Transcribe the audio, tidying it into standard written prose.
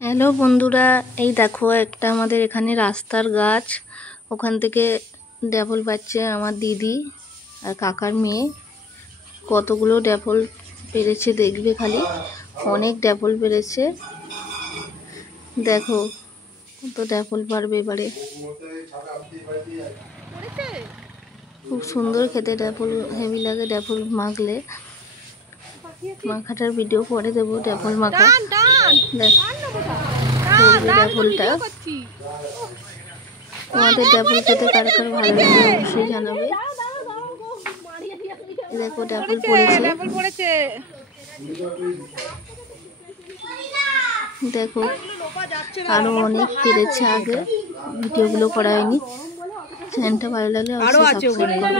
Hello বন্ধুরা, এই দেখো একটা আমাদের এখানে রাস্তার গাছ, ওখান থেকে ড্যাফল পাচ্ছে আমার দিদি আর কাকার মেয়ে। কতগুলো ড্যাফল পেরেছে দেখবে, খালি অনেক ড্যাফল পেরেছে। দেখো কত ড্যাফল পারবে এবারে। খুব সুন্দর খেতে, ড্যাফল হেভি লাগে। ড্যাফল মাখলে, মাখাটার ভিডিও করে দেবো। ড্যাফল মাখা ড্যাফলটা তোমাদের ড্যাফল খেতে কার কার ভালো লাগে অবশ্যই জানাবে। দেখো ড্যাফল পড়েছে, দেখো আরো অনেক পেরেছে। আগে ভিডিওগুলো করা হয়নি। চ্যানেলটা ভালো লাগলে অবশ্যই সাবস্ক্রাইব করবে।